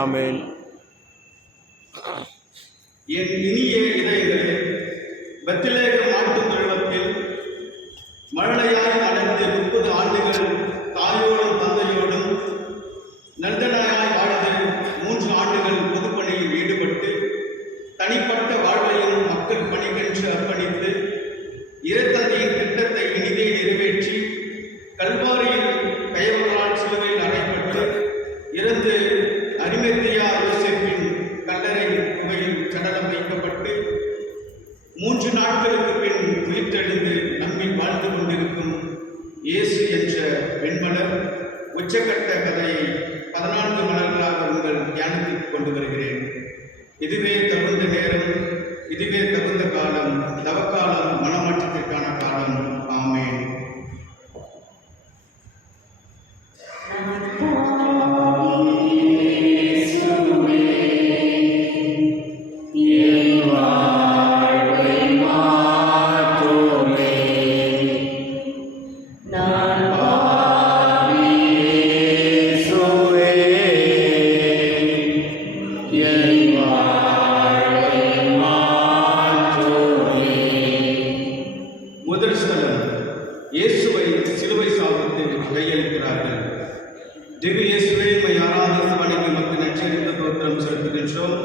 ஆமென். என் இனிய இதயங்களே, பெத்லகேம் மாட்டுத் தொழுவத்தில் மழலையாய் நடந்து 30 ஆண்டுகள் தாயோடும் தந்தையோடும் நந்தனாயாய் வாழ்ந்து 3 ஆண்டுகள் பொதுப்பணியில் ஈடுபட்டு தனிப்பட்ட வாழ்வையும் மக்கள் பணிக்கென்று அர்ப்பணித்து இறைத்தந்தையின் திட்டத்தை இனிதே நிறைவேற்றி கல்வாரியில் கயவர்களால் சிலுவையில் அறையப்பட்டு இறந்து அரிமத்தியா யோசேப்பின் கல்லறை குகையில் சடலம் வைக்கப்பட்டு 3 நாட்களுக்கு பின் உயிர்த்தெழுந்து நம்மில் வாழ்ந்து கொண்டிருக்கும் இயேசு என்ற வெண்மலர் உச்சக்கட்ட கதையை 14 மலர்களாக உங்கள் தியானத்திற்கு கொண்டு வருகிறேன். இதுவே தகுந்த நேரம், இதுவே தகுந்த காலம், தவக்காலம், மனமாற்றத்திற்கான காலம். ஆமென். முதல் ஸ்தலம், இயேசுவை சிலுவை சாவுக்கு கையளிக்கிறார்கள். திவ்ய இயேசுவை உம்மை ஆராதித்து வணங்கி உமக்கு நற்செய்த தோத்திரம் செலுத்துகின்றோம்.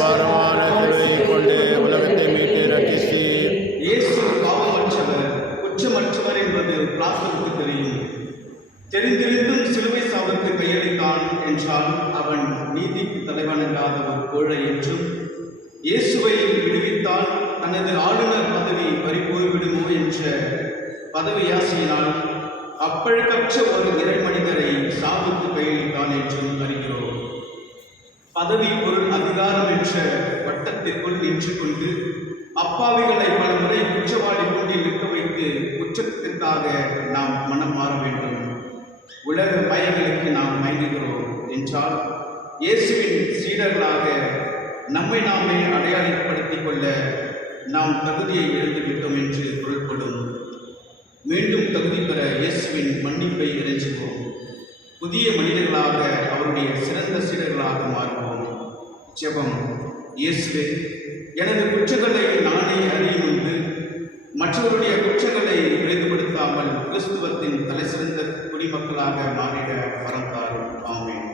பாரமான சிலுவையை கொண்டு உலகத்தை மீட்டு ரட்சித்தீர். இயேசு பாவமற்றவர், குற்றமற்றவர் என்பது பிளாத்துவுக்கு தெரியும். தெரிந்திருந்தும் சிலுவை சாவுக்கு கையளித்தான் என்றால் அவன் நீதிக்கு தலைவனல்லாத ஒரு கோழை என்றும், இயேசுவை விடுவித்தால் தனது ஆளுநர் பதவி பறிபோய்விடுமோ என்ற பதவியாசையினால் அப்பழுக்கற்ற ஒரு இறை மனிதரை சாவுக்கு கையளித்தான் என்றும் அறிகிறோம். பதவி, பொருள், அதிகாரம் என்ற வட்டத்திற்குள் நின்று கொண்டு அப்பாவிகளை பல முறை குற்றவாளி கூண்டில் நிற்க வைத்து குற்றத்திற்காக நாம் மனம் மாற வேண்டும். உலக பயங்களுக்கு நாம் மயங்குகிறோம் என்றால் இயேசுவின் சீடர்களாக நம்மை நாமே அடையாளப்படுத்திக் கொள்ள நாம் தகுதியை இழந்துவிட்டோம் என்று பொருள்படும். மீண்டும் தகுதி பெற இயேசுவின் மன்னிப்பை இறைஞ்சுவோம். புதிய மனிதர்களாக அவருடைய சிறந்த சீடர்களாக மாறுவோம். ஜெபம். இயேசுவே, எனது குற்றங்களை நானே அறியும் முன்பு மற்றவருடைய குற்றங்களை விரைவுபடுத்தாமல் கிறிஸ்துவத்தின் தலைசிறந்த குடிமக்களாக மாறிட வரம் தாரும். ஆமென்.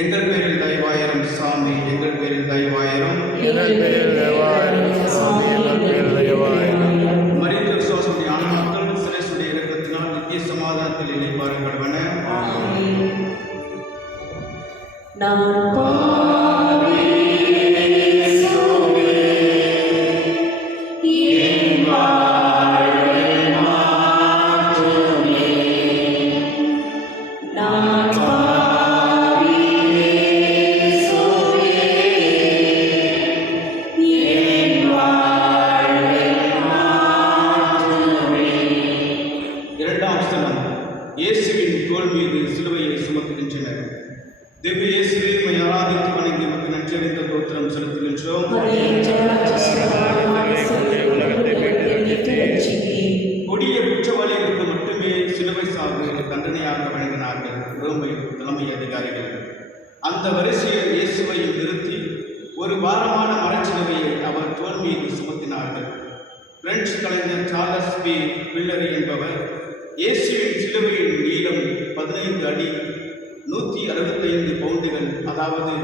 எங்கள் பேரில் தயவாயிரம் சாமி, எங்கள் பேரில் தயவாயிரம், எங்கள் பேரில் தயவாயிரம் சாமி, எங்கள் பேரில் தயவாயிரம். மரித்த விசுவாசமுடைய ஆன்மாக்கள் சிறைசுடைய இரக்கத்தினால் நித்திய சமாதானத்தில் இணைப்பாரு கடவன. இரண்டாம் ஸ்தலம், இயேசுவின் தோள் மீது சிலுவையை சுமத்துகின்றனர். திவ்ய இயேசுவை உம்மை ஆராதித்து வணங்கி உமக்கு நன்றறிந்த தோத்திரம் செலுத்துகின்றோம். கொடிய குற்றவாளிகளுக்கு மட்டுமே சிலுவை சாவு தண்டனையாக வழங்கினார்கள் ரோமை தலைமை அதிகாரிகள். அந்த வரிசையில் இயேசுவையும் நிறுத்தி ஒரு பாரமான மரச்சிலுவையை அவர் தோள் மீது சுமத்தினார்கள். பிரெஞ்சு கலைஞர் சார்லஸ் பி பில்லரி என்பவர் இயேசுவின் சிலுவையின் நீளம் 15 அடி 165 பவுண்டுகள், அதாவது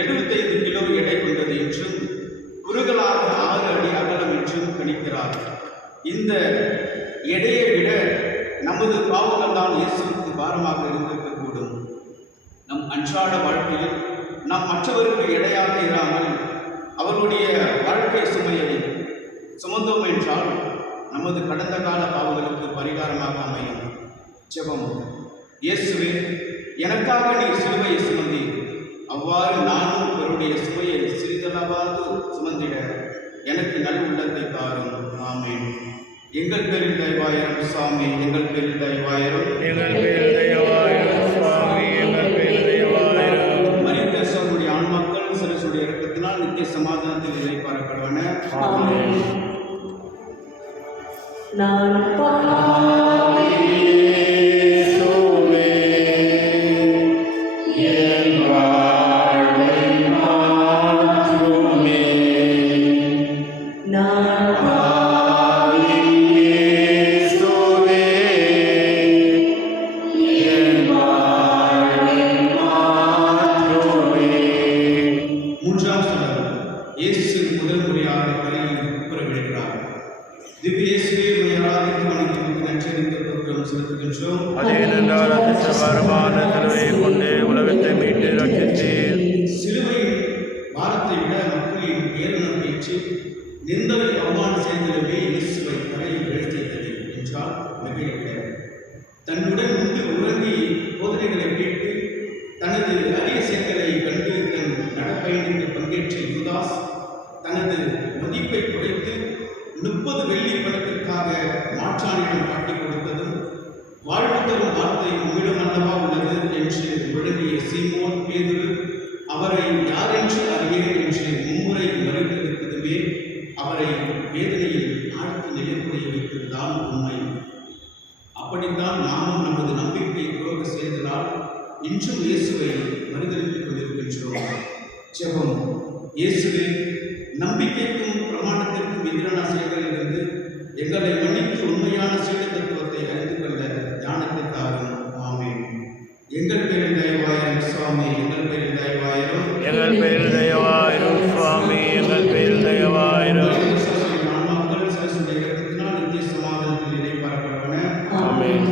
75 கிலோ எடை கொண்டது என்றும், குறுகலாக 6 அடி அகலம் என்றும் கணிக்கிறார். இந்த எடையை விட நமது பாவங்கள் தான் இயேசுவுக்கு பாரமாக இருந்திருக்கக்கூடும். நம் அன்றாட வாழ்க்கையில் நாம் மற்றவருக்கு எடையாக இராமல் அவருடைய வாழ்க்கை சுமையை சுமந்தோம் என்றால் நமது கடந்த கால பாவங்களுக்கு பரிகாரமாக அமையும். ஜெபம். இயேசுவே, எனக்காக நீர் சிலுவையை சுமந்தி, அவ்வாறு நானும் அவருடைய சுமையை சிறிதளவாவது சுமந்திட எனக்கு நல் உள்ளத்தை தாரும். ஆமென். எங்கள் பேரில் தயவாயிரம் சாமி, எங்கள் பேரில் தயவாயிரம், எங்கள் பேரில் தயவாயிரம் சுவாமி, எங்கள் பேரில் தயவாயிரம். மரித்த சோருடைய ஆன்மாக்கள் சிறுசுடைய இரக்கத்தினால் நித்திய சமாதானத்தில் இறைப்பார கடவன. இயேசுவே, என் அதிசயங்களை கண்டு தன் நடப்பயணத்தில் பங்கேற்ற யூதாஸ் தனது மதிப்பை குறைத்து 30 வெள்ளி பணத்திற்காக மாற்றானிடம் காட்டிக் கொடுத்ததும், வாழ்வு தரும் வார்த்தை உம்மிடம் அல்லவா உள்ளது என்று விளங்கிய சீமோன் பேதுரு அவரை யாரென்று அறியேன் என்று மும்முறை மறுத்தெடுத்ததுமே அவரை வேதனையில் ஆழ்த்தி நிலைக்குறைய வைத்ததுதான் உண்மை. அப்படித்தான் நாமும் நமது நம்பிக்கை துரோக செயல்களால் இன்றும் இயேசுவை மறுதளித்துக் கொண்டிருக்கின்றோம். ஜெபம். இயேசுவே, நம்பிக்கைக்கும் பிரமாணத்திற்கும் எதிரான செயல்களிலிருந்து எங்களை மன்னித்து உண்மையான சீட தத்துவத்தை அறிந்து கொள்ள ஞானத்தை தாரும். ஆமென். எங்கள் பேரில் தயவாயிரும் சுவாமி, எங்கள் பேரில் தயவாயிரும். எங்கள் பேரில் தயவாயிரும் சுவாமி, எங்கள் பேரில் தயவாயிரும். ஆன்மாக்கள் சரசுடைய இரத்தத்தினால் நித்திய சமாதானத்தில் இடைப்பரப்பவன. ஆமென்.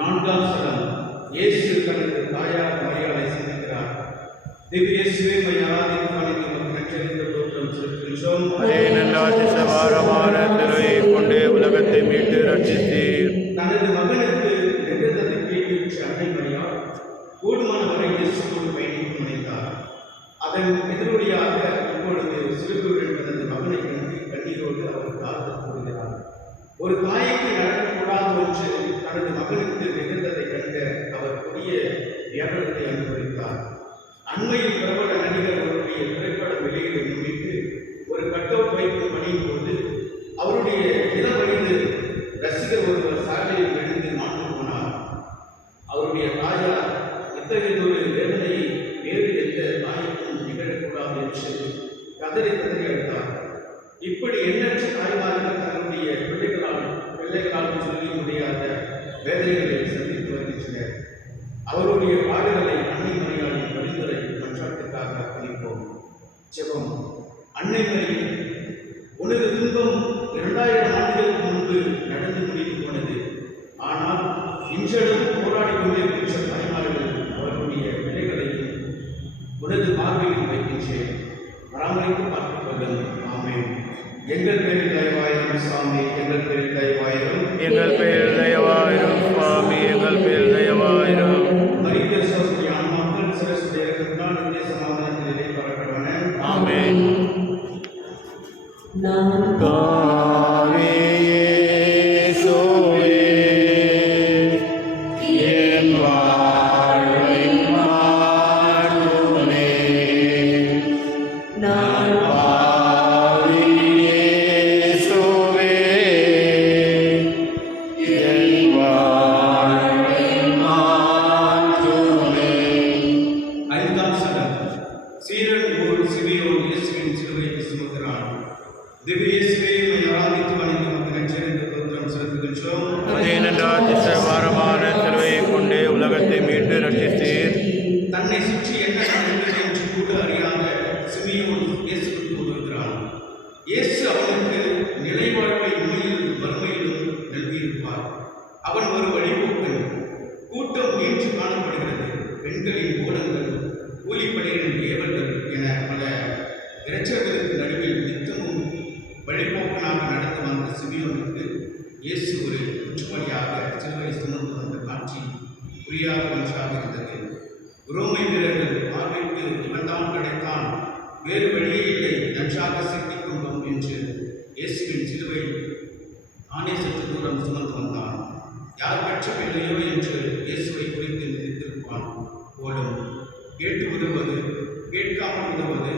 நான்காம் ஸ்தலம். இயேசு தனது தாயார் மரியாதை சந்திக்கிறார். திவ்ய இயேசுவே, மை ஆராதித்து பணிந்து உமக்கு நன்றறிந்த தோற்றம் செலுத்துகின்றோம். அதே நல்ல அதிசயமான திருவை கொண்டு உலகத்தை மீட்டு ரட்சித்தீர். தனது மகனுக்கு நெருந்ததை கேள்வியுற்ற அன்னை மரியாள் கூடுமான வரை இயேசுவோடு பயணிக்க முனைந்தார். அதன் எதிரொலியாக இப்பொழுது சிறுவருடன் தனது மகனை கண்டு கண்ணீரோடு அவருக்கு ஆறுதல் கூறுகிறார். ஒரு தாய்க்கு நடக்கக்கூடாத ஒன்று தனது மகனுக்கு நிகழ்ந்ததை கண்ட அவர் கொடிய வியாபாரத்தை அனுபவித்தார். அண்மையில் பிரபல நடிகர் அவருடைய திரைப்பட வெளியீடு முன்னிட்டு ஒரு கட்டவுட் வைக்கும் பணியின் போது அவருடைய இளவயது ரசிகர் ஒருவர் சாலையில் விழுந்து மாண்டு போனார். அவருடைய தாயார் இத்தகையதொரு வேதனையை வேறு எந்த தாய்க்கும் நிகழக்கூடாது என்று கதறி கதறி அழுதார். இப்படி எண்ணற்ற தாய்மார்கள் தன்னுடைய பிள்ளைகளால் சொல்லி முடியாத வேதனைகளை சந்தித்து வருகின்றனர். அவருடைய பாடுகளை அன்னை மரியாளின் பரிந்துரை மன்றாட்டுக்காக அளிப்போம். ஜெபம். அன்னை மரியே, உனது துன்பம் 2000 ஆண்டுகளுக்கு முன்பு நடந்து முடிந்து போனது. ஆனால் இன்றளவும் போராடி கொண்டிருக்கின்ற தாய்மார்கள் அவர்களுடைய பிள்ளைகளையும் உனது பார்வையில் வைக்கின்றேன். பராமரித்து பார்த்துக் கொள்ளும். ஆமென். எங்கள் பேரில் தயவாயிரும் சுவாமி, எங்கள் பேரில் தயவாயிரும். எங்கள் பேரில் தயவாயிரும் சுவாமி, எங்கள் பேரில் தயவாயிரும். மரித்த சகோதரி ஆன்மாக்கள் சரசுடைய இரத்தத்தினால் நித்திய சமாதானத்தில் இடைப்பரப்பவன. ஆமென். ஐந்தாம் சடம். சீரன் ஊர் சிமியோன் இயேசுவின் சிலுவையை சுமக்கிறான். திவ்ய இயேசுவே, மை ஆராதித்து வணங்கி உமக்கு நன்றறிந்த தோற்றம் செலுத்துகின்றோம். அதே நல்ல அதிசயமான திருவையை கொண்டு உலகத்தை மீட்டு ரட்சித்தீர். தன்னை சுற்றி என்ன நடந்தது என்று கூட அறியாத சிமியோன் இயேசுவுக்கு உதவுகிறான். இயேசு அவனுக்கு நிலைவாழ்வை உண்மையில் வறுமையிலும் நல்கியிருப்பார். அவன் ஒரு வழிபோக்கன். கூட்டம் நீண்டு காணப்படுகிறது. பெண்களின் ஓலங்கள், கூலிப்படைகளின் ஏவல்கள் என பல இறைச்சல்களுக்கு நடுவில் நித்தமும் வழிபோக்கனாக நடந்து வந்த சிமியோனுக்கு இயேசு ஒரு குற்றவாளியாக சிலுவை சுமந்து வந்த காட்சி புரியாத ஒன்றாக இருந்தது. உரோமை வீரர்கள் பார்வைக்கு இவன்தான் கிடைத்தான், வேறு வழியே இல்லை, நன்றாக சிக்கிக் கொண்டோம் என்று இயேசுவின் சிலுவை நானே சற்று தூரம் சுமந்து வந்தான். யார் பெற்றவில்லையோ என்று இயேசுவை குறித்து நினைத்திருப்பான் போலும். கேட்டு உதவுவது, கேட்காமல் உதவுவது,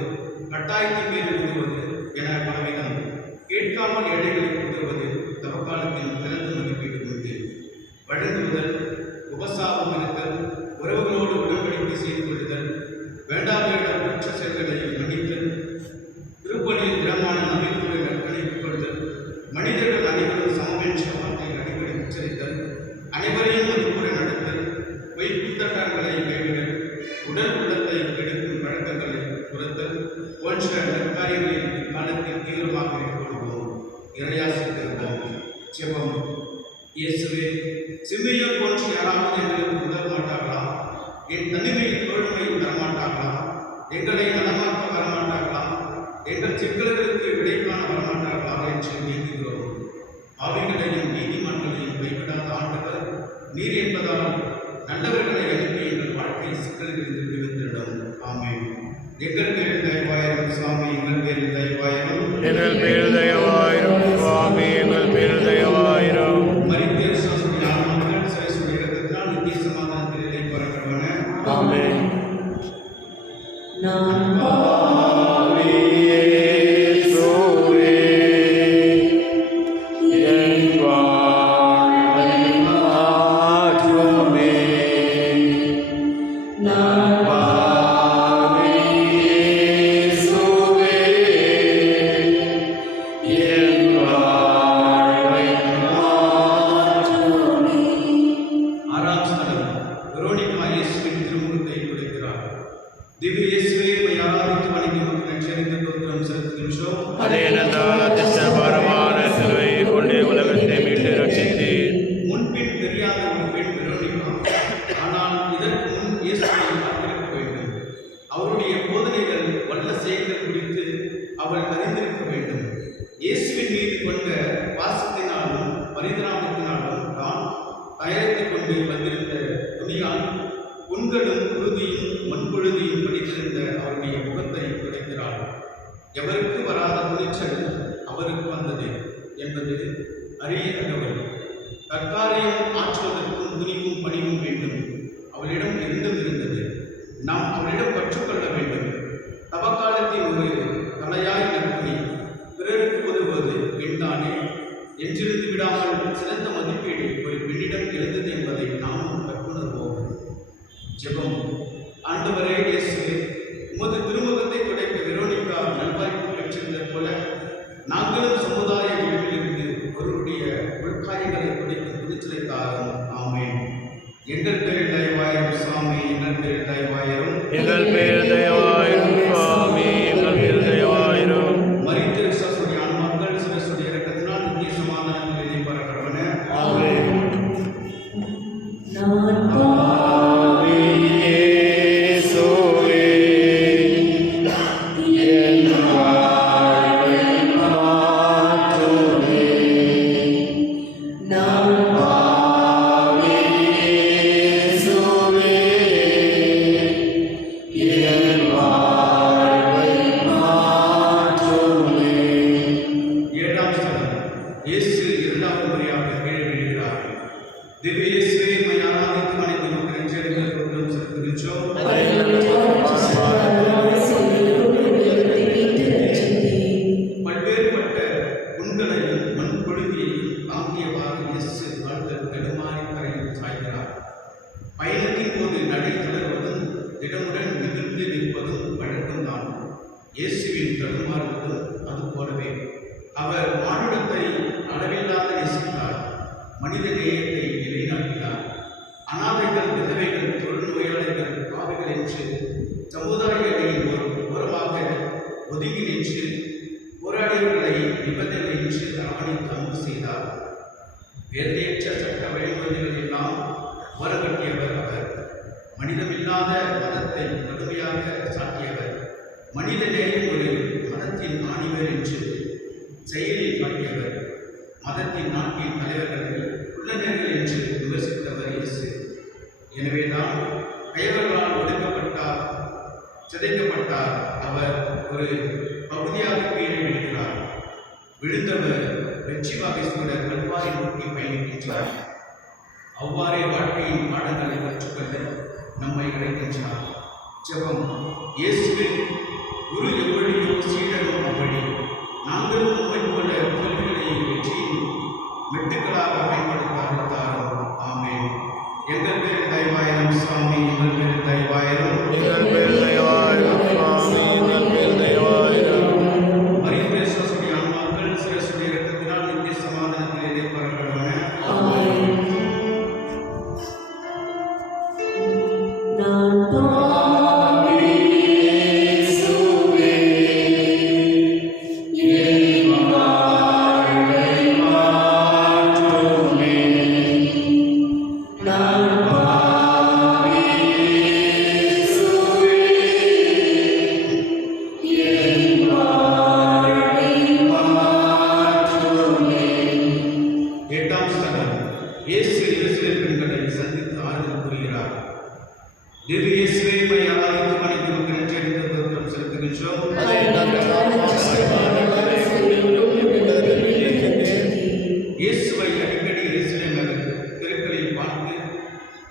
கட்டாயத்தின் பேரில் உதவுவது என பலவிதம். கேட்காமல் ஏழைகளுக்கு உதவுவது தவக்காலத்தின் சிறந்த மதிப்பீடு உண்டு. வழங்குதல், உபசாபம் இருத்தல், உறவுகளோடு உடன்படிக்கை செய்து கொள்ளுதல், வேண்டாவேட குற்ற செயல்களை மன்னித்தல், திருப்பணியில் திடமான நம்பிக்கையை நற்கணித்துக் கொள்ளுதல், மனிதர்கள் அனைவரும் சமமென்ற வார்த்தையை அடிக்கடி உச்சரித்தல், அனைவரையும் மதிப்புரை நடத்தல், பொய் குற்றச்சாட்டுகளை கைவிடல், உடல் உள்ளத்தை கெடுக்கும் பழக்கங்களை துரத்தல் போன்ற நற்காரியங்களில் காலத்தில் தீவிரமாக ஈடுபடுவோம். இறையாசி பெறுவோம். ஜெபம். இயேசுவே, சிமியோன் போன்ற யாராவது எங்களுக்கு உதவ மாட்டார்களா? என் தனிமையில் தோழமை வரமாட்டார்களா? எங்களை நலமாக்க வரமாட்டார்களா? எங்கள் சிக்கல்களுக்கு விடை காண வரமாட்டார்களா என்று நீங்குகிறோம். ஆவிகளையும் நீதிமன்றங்களையும் கைவிடாத ஆண்டவர் நீர் என்பதால் நல்லவர்களை அனுப்பி எங்கள் வாழ்க்கை சிக்கல்களிலிருந்து விடுவித்திடும். ஆமென். எங்கள் பேரில் தயவாயிரம் சுவாமி, எங்கள் பேரில் தயவாயிரம். எங்கள் பேரில் தயவாயிரம் சுவாமி, எங்கள் பேரில் தயவாயிரம். மரித்த விசுவாசுடைய ஆன்மாக்கள் சிறைசுடைய இரத்தத்தினால் நித்திய சமாதானத்தில் இளைப்பாறக்கடவன. ஆமென். நான் ஆறாம் ஸ்தலம். வெரோனிகா இயேசுவின் திருமுகத்தை கொடுக்கிறார். திவ்ய இயேசுவை உம்மை ஆராதித்து வணங்கி உமக்கு நன்றி தோத்திரம் செலுத்துகின்றோம். அதே என்றால் அதிர்ஷ்ட பாரமான சிலுவை கொண்டு உலகத்தை மீட்டு ரட்சித்தீர். முன்பின் தெரியாத ஒரு பெண் வெரோனிகா. ஆனால் இதற்கு முன் இயேசுவை பார்த்திருக்க வேண்டும். அவருடைய போதனைகள் வல்ல செயல்கள் குறித்து அவள் அறிந்திருக்க வேண்டும். இயேசுவின் மீது கொண்ட பாசத்தினாலும் பரிதாபத்தினாலும் தான் தயாரித்துக் கொண்டு வந்திருந்த துணியால் புண்களும் உறுதியும் மண்பொழுதியும் படித்திருந்த அவருடைய முகத்தை துடைக்கிறாள். எவருக்கு வராத துணிச்சல் அவருக்கு வந்தது என்பது அரிய தகவல். தற்காரியம் ஆற்றுவதற்கும் துணிவும் பணிவும் வேண்டும். அவளிடம் இரண்டும் இருந்தது. நாம் அவளிடம் கற்றுக்கொள்ள வேண்டும். தவக்காலத்தின் ஒரு தலையாய் நற்பணி பிறருக்கு உதவுவது பெண்தானே என்றிருந்து விடாமல் சிறந்த மதிப்பீடு ஒரு பெண்ணிடம் இருந்தது என்பதை நாமும் கற்றுணர்வோம். ஜெபம். ஆண்டவரே இயேசுவே, உமது திருமுகத்தை துடைக்க வெரோனிகா நல்வாய்ப்பு பெற்றிருந்தது போல நாங்களும் சமுதாய விளிம்பிலிருந்து ஒருவருடைய உள்காயங்களை துடைக்கும் துணிச்சலை தாரும். ஆமென். எங்கள் பேரில் தயவாயிரம் சுவாமி, எங்கள் பேரில் தயவாயிரம். எங்கள் பேரில் தயவாயிரம் சுவாமி, எங்கள் பேரில் தயவாயிரம். மரித்த விசுவாசுடைய ஆன்மாக்கள் சிறைசுடைய இரக்கத்தினால் நித்திய சமாதானத்தில் இளைப்பாறக்கடவன. ஆமென். நான் ஏழாம் ஸ்தலம். இயேசு இரண்டாவது முறையாக கீழே விழுகிறார். திவ்ய இயேசுவை உம்மை ஆராதித்து வணங்கி உமக்கு நன்றி தோத்திரம் செலுத்துகின்றோம். பல்வேறுபட்ட புண்களையும் மண்பொழுதியையும் தாங்கியவாறு இயேசு வாழ்த்தல் தடுமாறி கரையில் சாய்கிறார். பயணத்தின் போது நடை தளர்வதும் திடமுடன் நிமிர்ந்து நிற்பதும் வழக்கம்தான். இயேசுவின் தடுமாறுவதும் அது போலவே. அவர் மானுடத்தை அளவில்லாத நேசித்தார். மனித நேயத்தை நிலைநாட்டினார். அனாதைகள், விதவைகள், தொழுநோயாளர்கள், பாவிகள் என்று சமுதாயங்களின் ஒரு ஓரமாக ஒதுங்கி நின்று போராடியவர்களை நிபந்தனையின்றி அரவணைத்து அன்பு செய்தார். வேலையற்ற சட்ட வழிமுறைகள் எல்லாம் ஓரங்கட்டியவர் அவர். மனிதமில்லாத மதத்தை கடுமையாக சாட்டியவர். மனித நேயம் ஒரு மதத்தின் ஆணிவர் என்று செயலில் காட்டியவர். மதத்தின் நாட்டின் தலைவர்களை உள்ளனர்கள் என்று விமர்சித்தவர் இயேசு. எனவேதான் கயவர்களால் ஒடுக்கப்பட்டார், சிதைக்கப்பட்டார். அவர் ஒரு பகுதியாக கீழே விழுகிறார். விழுந்தவர் வெற்றி வாகை சூட கல்வாரி நோக்கி பயணிக்கின்றார். அவ்வாறே வாழ்க்கையின் பாடங்களை கற்றுக்கொள்ள நம்மை அழைக்கின்றார். ஜெபம். இயேசுவே, குரு எவ்வழியோ சீடனும் அவ்வழி. நாங்களும் உம்மை போல தோல்விகளை வெற்றியின் மெட்டுக்களாக பயன்படுத்த அழைத்தாரோம். ஆமென். எங்கள் பேரில் தயவாயிரம் சுவாமி, எங்கள் பேரில் தயவாயிரம். எங்கள் பேரில் தயவாயிரம் சுவாமி, எங்கள் பேரில் தயவாயிரம். மரித்த விசுவாசுடைய ஆன்மாக்கள் சிறைசுடைய இரத்தத்தினால் நித்திய சமாதானத்தில் இளைப்பாறக்கடவன. நான் பாவி இயேசுவே இயேசுவை அடிக்கடி எருசலேம் தெருக்களில் பார்த்து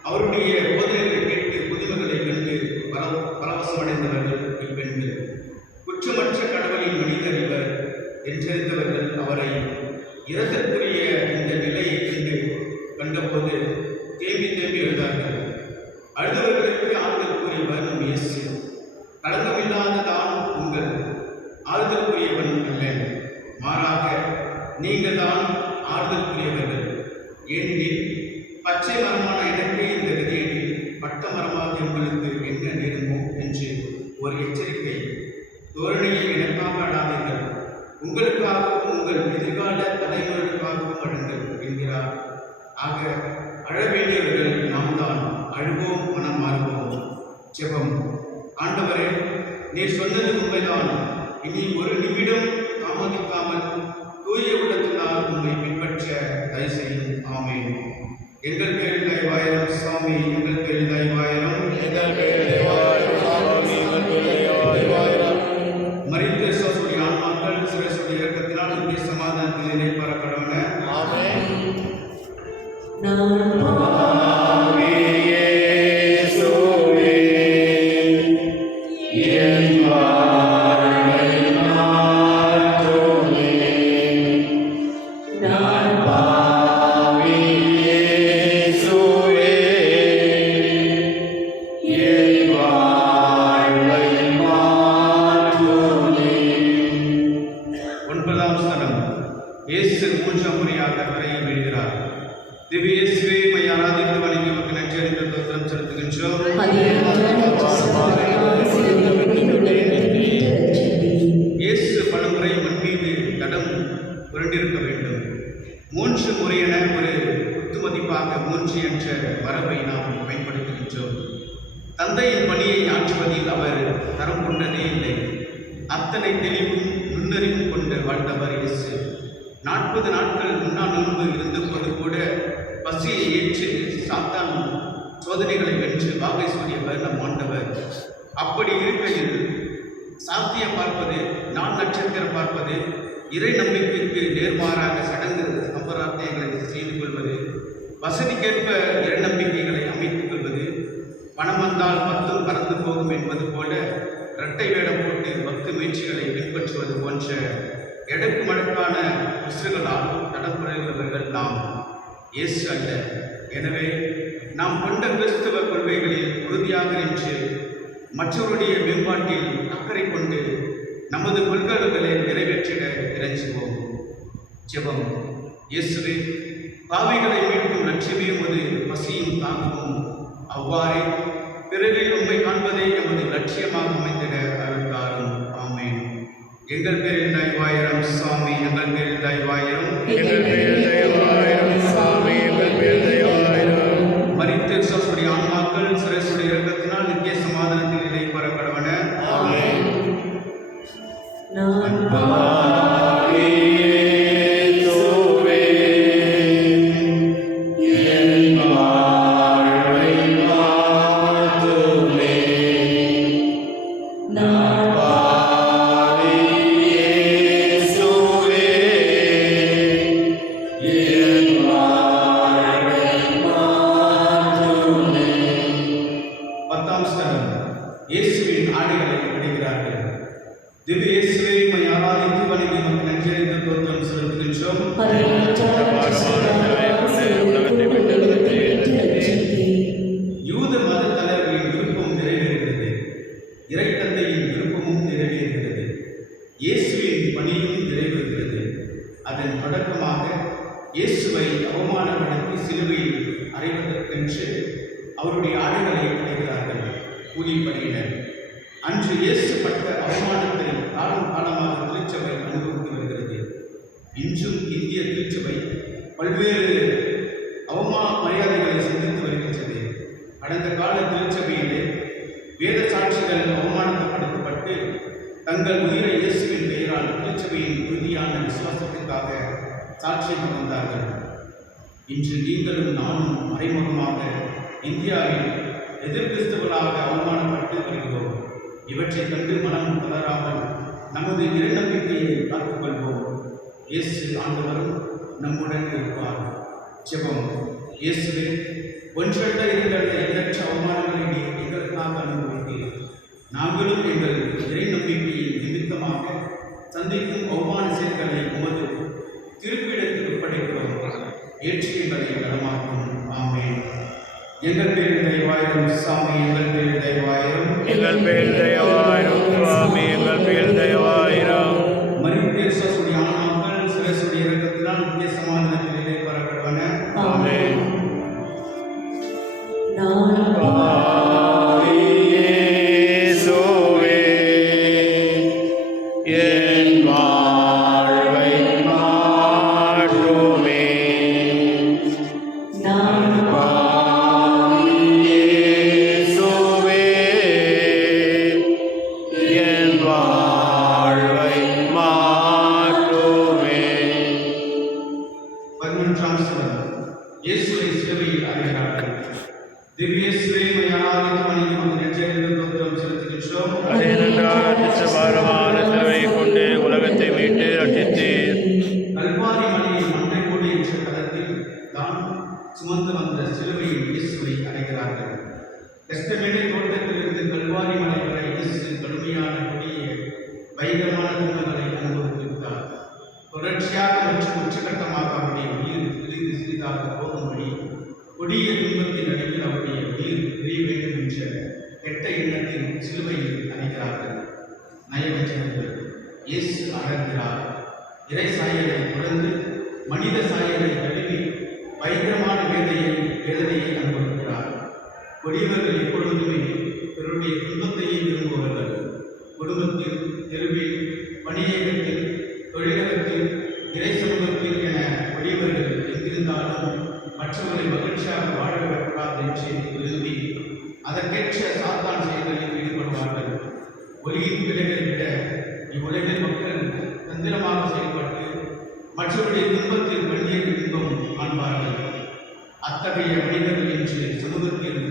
அவருடைய போதனைகளை கேட்டு புதுமைகளை கண்டு பரவசமடைந்தவர்கள் இப்பெண்கள். குற்றமற்ற கடவுளின் மனிதர் இவர் என்றிருந்தவர்கள் அவரை இரத்தற்குரிய இந்த நிலையை கண்டபோது தேம்பி தேம்பி எழுதார்கள். அழுதவர்களுக்கு ஆறுதல் கூறியவர் நம் இயேசு. களங்கமில்லாததான் உங்கள் ஆறுதலுக்குரியவன் அல்ல, மாறாக நீங்கள் தான் ஆறுதலுக்குரியவர்கள். ஏனெனில் பச்சை மரமான எனக்கு இந்த விதையடில் பட்ட மரமாக உங்களுக்கு என்ன நேருமோ என்று ஒரு எச்சரிக்கை தோரணையை எனக்காக அடாதீர்கள், உங்களுக்காகவும் உங்கள் எதிர்கால தலைமுறைகளுக்காகவும் அழுங்கள் என்கிறார். ஆக அழ வேண்டியவர்கள் நாம் தான். அழுவோம், மனம் மாறுவோம். ஜெபம். ஆண்டவரே, நீர் சொன்னது உண்மைதான். இனி ஒரு நிமிடம் தாமதிக்காமல் தூய உள்ளத்தினால் உண்மை பின்பற்ற தயவு செய்யும். ஆமென். எங்கள் பேரில் தயவாயிரம் சுவாமி, எங்கள் பேரில் தயவாயிரம். மரித்த இயேசுவுடைய ஆன்மாக்கள் சிறசுடைய இரக்கத்தினால் இங்கே சமாதானத்தில் இணைப்பார கடவுள. இயேசு மூன்றாம் முறையாக கரையில் விழுகிறார். திவ்ய இயேசுவே, மை ஆராதித்து வணங்கி உமக்கு நன்றி அறிந்து தோத்திரம் செலுத்துகின்றோம். இயேசு பலமுறை மண் மீது தடம் புரண்டிருக்க வேண்டும். 3 முறையென ஒரு குத்துமதிப்பாக 3 என்ற வரவை நாம் பயன்படுத்துகின்றோம். தந்தையின் பணியை ஆற்றுவதில் அவர் தரம் கொண்டதே இல்லை. அத்தனை தெளிவும் நுண்ணறிவும் கொண்டு வாழ்ந்தவர் இயேசு. 40 நாட்கள் உண்ணா நோன்பு இருந்தபோது கூட பசியை ஏற்று சாத்தான் சோதனைகளை வென்று வாகை சூடியவர் நம் ஆண்டவர். அப்படி இருக்கையில் சாத்தியம் பார்ப்பது, நாள் நட்சத்திரம் பார்ப்பது, இறை நம்பிக்கைக்கு நேர்மாறாக சடங்கு சம்பிரதாயங்களை செய்து கொள்வது, வசதிக்கேற்ப இறை நம்பிக்கைகளை அமைத்துக் கொள்வது, பணம் வந்தால் 10 பறந்து போகும் என்பது போல இரட்டை வேடம் போட்டு பக்தி முயற்சிகளை பின்பற்றுவது போன்ற எடக்கு மடக்கான விசுகளால் நடப்புகிறவர்கள் நாம். இயேசு அல்ல. எனவே நாம் கொண்ட கிறிஸ்தவ கொள்கைகளில் உறுதியாக நின்று மற்றவருடைய மேம்பாட்டில் அக்கறை கொண்டு நமது கொள்கைகளை நிறைவேற்றிட இறைஞ்சுவோம். ஜெபம். இயேசுவே, பாவிகளை மீட்கும் லட்சியமே உமது பசியும் தாகமும். அவ்வாறே பிறரில் உண்மை காண்பதே எமது லட்சியமாக அமைந்திட அருள்தாரும். ஆமென். எங்கள் பேரில் தயவாயிரம் சுவாமி, எங்கள் பேரில் தயவாயிரம். மரித்த இயேசுவுடைய ஆன்மாக்கள் சிறசுடைய இரக்கத்தினால் நித்திய சமாதானத்தில் இணைப்பற கடவன. ஆமென். இயேசுவின் ஆடைகளை அடைகிறார்கள். திவ்ய இயேசுவை மை ஆராதித்து வணங்கி உமக்கு நன்றி அறிந்து தோத்திரம் செலுத்துகின்றோம். யூத மத தலைவர்களின் விருப்பம் நிறைவேறுகிறது, இறை தந்தையின் விருப்பமும் நிறைவேறுகிறது, இயேசுவின் பணியும் நிறைவேறுகிறது. அதன் தொடக்கமாக இயேசுவை அவமானப்படுத்தி சிலுவையில் அறைவதற்கென்று அவருடைய ஆடைகளை அடைகிறார்கள் கூலிப்படையினர். அன்று இயேசு பட்ட அவமானத்தை காலம் காலமாக திருச்சபை அனுபவித்து வருகிறது. இன்றும் இந்திய திருச்சபை பல்வேறு மரியாதைகளை சந்தித்து வருகின்றது. கடந்த கால திருச்சபையிலே வேத சாட்சிகள் அவமானப்படுத்தப்பட்டு தங்கள் உயிரை இயேசுவின் பெயரால் திருச்சபையின் உறுதியான விசுவாசத்திற்காக சாட்சியம் வந்தார்கள். இன்று நீங்களும் நானும் மறைமுகமாக இந்தியாவில் எதிர் கிறிஸ்தவர்களாக அவமானப்பட்டு வருகிறோம். இவற்றை கண்டு மனம் தளராமல் நமது இறைநம்பிக்கையை காத்துக்கொள்வோம். இயேசு ஆண்டவரும் நம்முடன் இருப்பார். ஜெபம். இயேசுவே, ஒன்றல்ல இரண்டல்ல எண்ணற்ற அவமானங்களை நீர் எங்களுக்காக அனுபவித்தீர். நாங்களும் எங்கள் இறை நம்பிக்கையின் நிமித்தமாக சந்திக்கும் அவமான செயல்களை உமது திருப்பிடத்தில் ஒப்படைக்கிறோம். ஏற்றி எங்களை நலமாக்கும். ஆமென். எங்கள் பேரில் தயவாயிரம் சாமி, எங்கள் பேரில் தயவாயிரம். எங்கள் பேர் தயவாயிரம் சுவாமி, எங்கள் பேர் தயவாயிரம். மரித்தேசுடைய ஆன்மாக்கள் சிரசுடைய இரக்கத்தினால் நித்திய சமாதானத்தில் இளைப்பாறப்படுவன. ஆமென். இயேசுவே, என் வாழ்வை மாற்றுமே. இயேசுவே, என் வாழ்வை மாற்றுமே. 11ஆம் சரணம். இயேசுவை சிலுவையில் அறைகிறார்கள். திவ்ய சிலுவை ஆராதித்து வணங்கி உமது நெற்றியிலிருந்து தோத்திரம் செலுத்துகின்றோம். அதேனென்றால் பாரமான சிலுவை கொண்டு உலகத்தை மீட்டு ரட்சித்தீர். கல்வாரி மலையில் மண்டை கோடி என்ற களத்தில் தான் சுமந்து வந்த சிலுவையில் இயேசுவை அடைகிறார்கள். கஷ்டமேடை தோட்டத்திலிருந்து கல்வாரி மலை வரை இயேசு கடுமையான கொடிய பயங்கரமான துன்பங்களை அனுபவித்திருந்தார். தொடர்ச்சியாக மற்றும் உச்சகட்டமாக அவருடைய உயிர் சிறிது சிறிதாக போகும்படி கொடிய துன்பத்தின் நடுவில் அவருடைய உயிர் பிரிய வேண்டும் என்ற கெட்ட எண்ணத்தில் சிலுவையில் அடைகிறார்கள். நயவஞ்சகர்கள். இயேசு அடர்கிறார். இறை சாயலை தொடர்ந்து மனித சாயலை தழுவி பயங்கரமான வேதனையை அனுபவிக்கிறார். கொடியவர்கள் எப்பொழுதுமே பிறருடைய துன்பத்தையே விரும்புவார்கள். குடும்பத்தில், தெருவில், பணியகத்தில், தொழிலகத்தில், இறை சமூகத்தில் என கொடியவர்கள் எங்கிருந்தாலும் மற்றவர்களை மகிழ்ச்சியாக வாழ வைக்கூடாது என்று விரும்பி அதற்கேற்ற சாத்தான் செயல்களில் ஈடுபடுவார்கள். ஒளியின் பிள்ளைகளை விட இவ்வுலகில் மக்கள் தந்திரமாக செயல்பட்டு மற்றவருடைய துன்பத்தில் கண்ணீர் இன்பம் காண்பார்கள். அத்தகைய மனிதர்கள் என்று சமூகத்தில்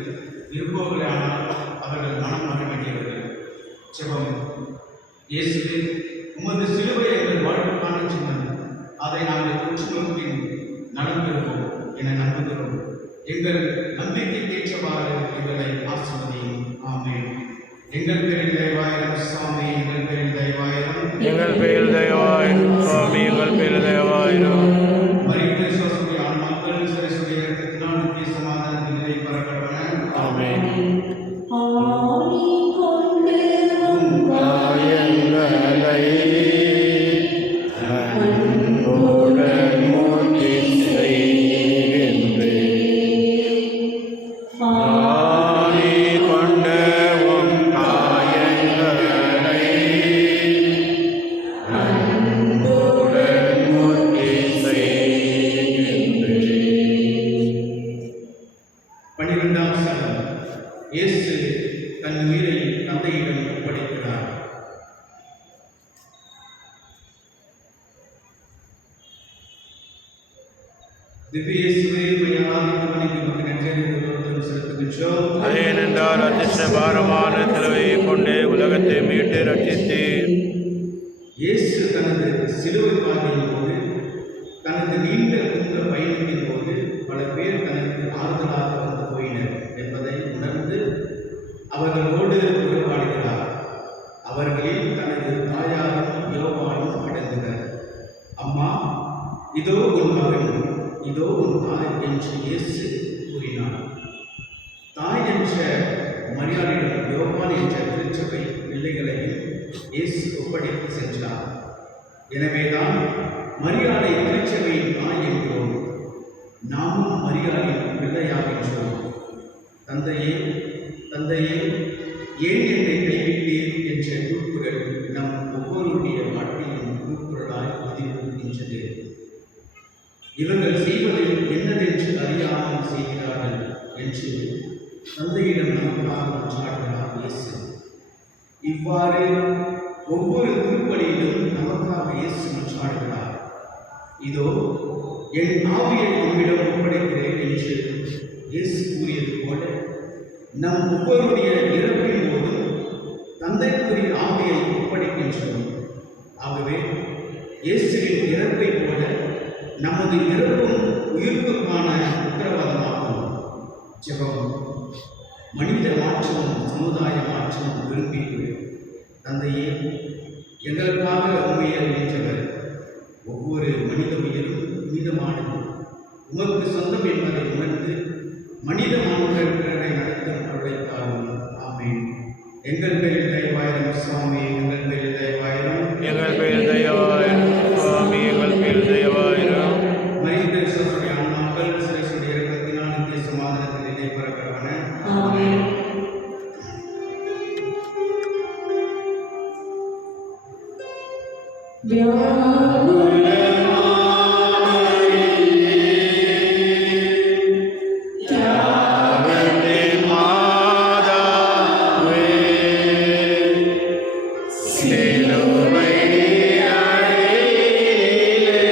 இருப்பவர்களானால் அவர்கள் மனம் மாற வேண்டியவர்கள். ஜெபம். இயேசுவே, உமது சிலுவை எங்கள் வாழ்வுக்கான சின்னம். அதை நாங்கள் உற்று நோக்கின் நலம் பெறுவோம் என நம்புகிறோம். எங்கள் நம்பிக்கைக்கேற்றவாறு எங்களை ஆசீர்வதியும். ஆமென். எங்கள் பேரில் தயவாயிரம் சாமி, எங்கள் பேரில் தயவாயிரம். எங்கள் பேர் தயவாயிரம் சுவாமி, எங்கள் பேர் தயவாயிரம். மரித்தேசுடைய ஆன்மாக்கள் சிரசுடைய இரக்கத்தினால் நித்திய சமாதானத்தில் இளைப்பாறப்படுவன. ஆமென். காயங்களை அன்புடன் மூடி செய்கின்றேன். ஆவி கொண்ட உம் காயங்களை அன்புடன் மூடி செய்கின்றேன். 12ஆம் சரணம். இயேசு தன் உயிரை தந்தையிடம் ஒப்படைக்கிறார். திவ்ய இயேசுவே, உம்மை ஆராதித்து வணங்கி உமக்கு நன்றியறிந்து தோத்திரம் செலுத்துகின்றோம். அதேனென்றால் பாரமான சிலுவையை கொண்டு உலகத்தை மீட்டு ரட்சித்தீர். இயேசு தனது சிலுவை பாதையின் போது, தனது நீண்ட துன்ப பயணத்தின் போது பல பேர் தனக்கு ஆறுதலாக வந்து போயினர் என்பதை உணர்ந்து அவர்களோடு உறவாடுகிறார். அவர்களில் தனது தாயாரும் யோவானும் அடங்குவர். அம்மா, இதோ உன் மகன், இதோ உன் தாய் என்று இயேசு கூறினார். தாய் என்ற மரியாதையிடம் யோவான் என்ற திருச்சபை பிள்ளைகளையும் இயேசு ஒப்படைத்து சென்றார். எனவேதான் மரியாதை திருச்சபையின் தாய் என்கிறோம். நாமும் மரியாதையின் பிள்ளையாகின்றோம். தந்தையே, தந்தையே, ஏன் என்னை கைவிட்டீர் என்ற கூக்குரல் நம் ஒவ்வொருடைய வாழ்க்கையின் கூக்குரலாய் எதிர்கொள்கின்றது. இவர்கள் செய்வது என்னதென்று அறியாமல் செய்கிறார்கள் என்று தந்தையிடம் நமக்காக சாடுகிறார் இயேசு. இவ்வாறு ஒவ்வொரு திருப்பலியிலும் நமக்காக இயேசு சாடுகிறார். இதோ என் ஆவியை உம்மிடம் ஒப்படைக்கிறேன் என்று இயேசு கூறியது போல நம் ஒவ்வொருடைய இறப்பின் போதும் தந்தைக்குரிய ஆவியை ஒப்படைக்கின்றோம். ஆகவே இயேசுவின் இறப்பை போல நமது இறப்பும் உயிர்ப்புக்கான உத்தரவாதமாகும். ஜெபம். மனித மாற்றமும் சமுதாய மாற்றமும் விரும்பி தந்தையே, எங்களுக்காக உண்மையை ஏற்றவர். ஒவ்வொரு மனித உயிரும் புனிதமானது, உமக்கு சொந்தம் என்பதை உணர்ந்து மனித மானுடன் பிறரை நடத்தும் அருளை தாரும். ஆமென். எங்கள் பேரில் தயவாயிரம் சுவாமி, எங்கள் பேரில் தயவாயிரம். எங்கள் பேர் தயவாயிரம் சுவாமி, எங்கள் பேர் தயவாயிரம். மனித விசுவாசுடைய ஆன்மாக்கள் சிறைசுடைய இரக்கத்தினால் நித்திய சமாதானத்தில் இடைப்பெறப்படவன. ஆமென். தியாகத்தின் மாதாவே, சிலுவை அடியிலே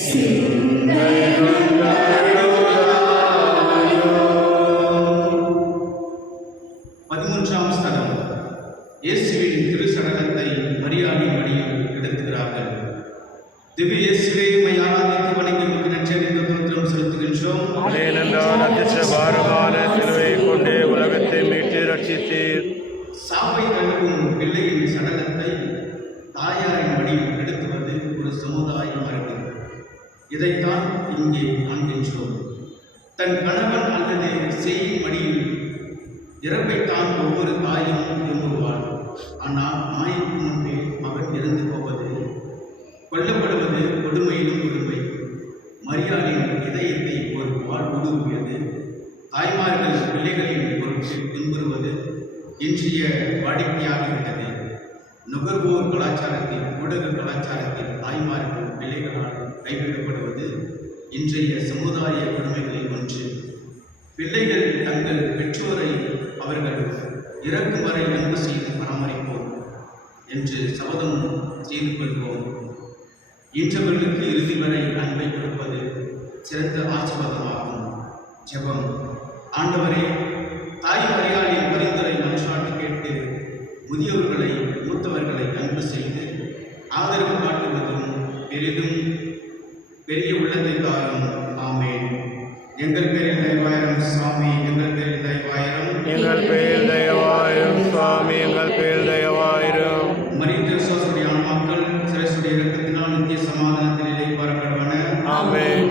சிந்தையும் கருளாயோ. 13ஆம் ஸ்தலம். இயேசுவின் திருச்சடலத்தை மரியாவின் வழியில் எடுத்துகிறார்கள். திவ்ய இயேசுவே, உம்மை ஆராதித்து வணங்கி உமக்கு நன்றறிந்த தோத்திரம் செலுத்துகின்றோம். ஏனென்றால் அத்திச பாரமான சிலுவை கொண்டே உலகத்தை மீட்டு ரட்சித்தீர். சாவை தழுவும் பிள்ளையின் சடலத்தை தாயாரின் வழியில் எடுத்துவது ஒரு சமுதாய மரபு. இதைத்தான் இங்கே காண்கின்றோம். தன் கணவன் அல்லது சேயின் மடியில் இறப்பைத்தான் ஒவ்வொரு தாயும் விரும்புவாள். ஆனால் நாய்க்கு முன்பே மகன் இறந்து போவது, கொல்லப்படுவது கொடுமையிலும் கொடுமை. மரியாளின் இதயத்தை ஒரு வாள் ஊடுருவியது. தாய்மார்கள் பிள்ளைகளின் பொருட்டு துன்புறுவது இன்றைய வாடிக்கையாகிவிட்டது. நுகர்வோர் கலாச்சாரத்தில், ஊடக கலாச்சாரத்தில் தாய்மார்கள் பிள்ளைகளால் கைவிடப்படுவது இன்றைய சமுதாய கொடுமைகளில் ஒன்று. பிள்ளைகள் தங்கள் பெற்றோரை அவர்கள் இறக்கும் வரை அன்பு செய்து பராமரிப்போம் என்று சபதம் செய்து கொள்வோம். இன்றவர்களுக்கு இறுதி வரை அன்பை கொடுப்பது சிறந்த ஆசீர்வாதமாகும். ஜெபம். ஆண்டவரே, தாய் மரியாளின் பரிந்துரை மன்றாட்டு கேட்டு முதியவர்களை, மூத்தவர்களை அன்பு செய்து ஆதரவு காட்டுவதும் பெரிதும் பெரிய உள்ளத்தை தாரும். ஆமென். எங்கள் பேரில் தயவாயிரம் சுவாமி, எங்கள் பேரில் தயவாயிரம். எங்கள் பேர் தயவாயிரம் சுவாமி, எங்கள் பேர் தயவாயிரம். மரித்த விசுவாசுடைய ஆன்மாக்கள் சிறைசுடைய இரக்கத்தினால் நித்திய சமாதானத்தில் இடைப்பெறப்படுவன. ஆமென்.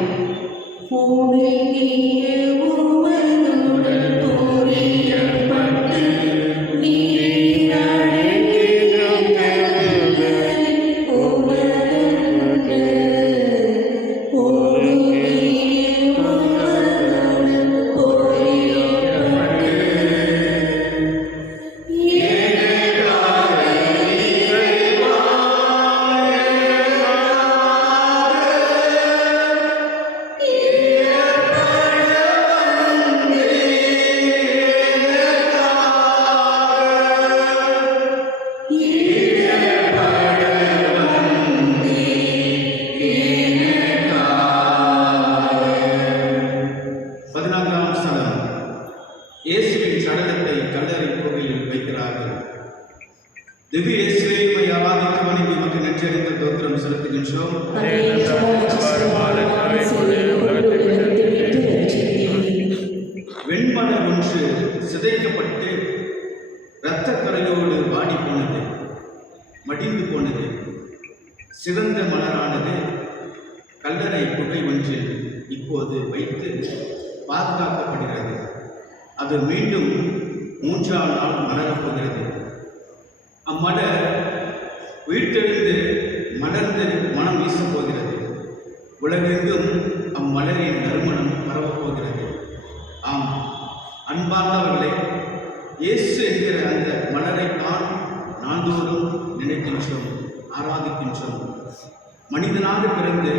இயேசுவின் சடலத்தை கல்லறை கோவிலில் வைக்கிறார்கள். திவ்ய இயேசுவை உம்மை ஆராதித்து வணங்கி உமக்கு நன்றறிந்த தோத்திரம் செலுத்துகின்றோம். வெண்மண ஒன்று சிதைக்கப்பட்டு இரத்தக்கரையோடு வாடி போனது, மடிந்து போனது. சிறந்த மலரானது கல்லறை குகை ஒன்றில் இப்போது வைத்து பாதுகாக்கப்படுகிறது. அது மீண்டும் 3ஆம் நாள் மலரப்போகிறது. அம்மலர் உயிர்த்தெழுந்து மலர்ந்து மனம் வீசப் போகிறது. உலகெங்கும் அம்மலரின் நறுமணம் பரவப்போகிறது. ஆம் அன்பார்ந்தவர்களே, இயேசு என்கிற அந்த மலரைத்தான் நாள்தோறும் நினைக்கின்றோம், ஆராதிக்கின்றோம். மனிதனாக பிறந்து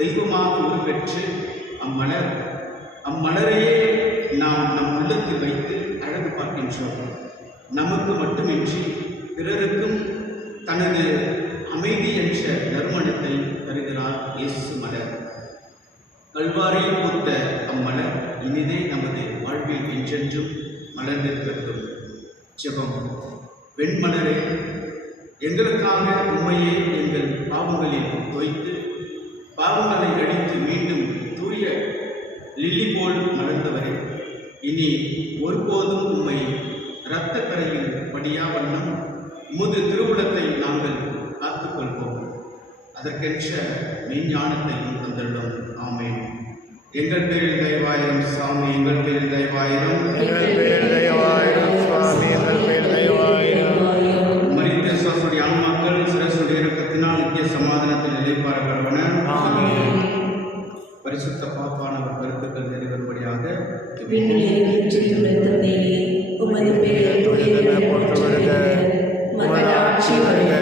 தெய்வமாக உருப்பெற்று அம்மலரையே நாம் நம் உள்ளத்தில் வைத்து அழகு பார்க்கின்றோம். நமக்கு மட்டுமின்றி பிறருக்கும் தனது அமைதி என்ற நறுமணத்தை தருகிறார் இயேசு மலர். கல்வாரியில் பூத்த அம்மலர் இனிதே நமது வாழ்வில் என்றென்றும் மலர்ந்திருக்கட்டும். ஜெபம். வெண்மலரே, எங்களுக்காக உண்மையே எங்கள் பாவங்களில் தோய்த்து பாவங்களை அழித்து மீண்டும் தூய லில்லி போல் மலர்ந்தவரே, இனி ஒருபோதும் உம்மை இரத்த கரையில் படியா வண்ணம் உமது திருவுளத்தை நாங்கள் காத்துக்கொள்வோம். அதற்கென்ற மெய்ஞானத்தையும் தந்திடும். ஆமென். எங்கள் பேரில் தயவாயிரம் சாமி, எங்கள் பேரில் தயவாயிரம், எங்கள் பேர் தயவாயிரம் சுவாமி, எங்கள் பேர் தயவாயிரம். மரித்த விசுவாசுடைய ஆன்மாக்கள் சிரசுடைய இரக்கத்தினால் நித்திய சமாதானத்தில் நிலைப்பாரப்படுவன. ஆமென். பரிசுத்த பாப்பானவர் கருத்துக்கள் நிறைவேறும்படியாக உமது பெயர் தூயதென போற்றப்படுக, உமது ஆட்சி வருக,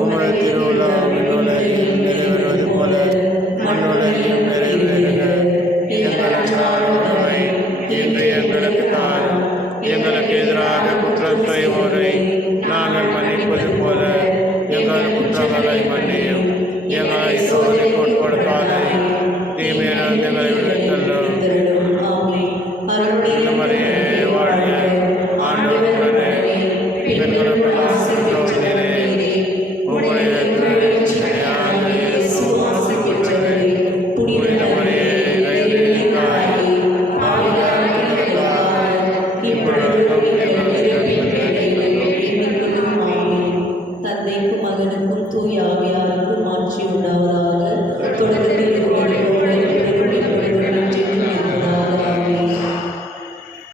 உமது திருவுளம் விண்ணுலகில் நிறைவேறுவது போல மண்ணுலகிலும் நிறைவேறுக. எங்கள் அன்றாட உணவை இன்று எங்களுக்கு தாரும். எங்களுக்கு எதிராக குற்றம் செய்வோரை நாங்கள் மன்னிப்பது போல எங்கள் குற்றங்களை மன்னியும். எங்களை சோதனைக்கு உட்படுத்தாதையும், தீமையிலிருந்து எங்களை விடுவித்தள்ளும். மரியே வாழ்க, ஆண்டவர் உடனே பெண்களுக்கெல்லாம்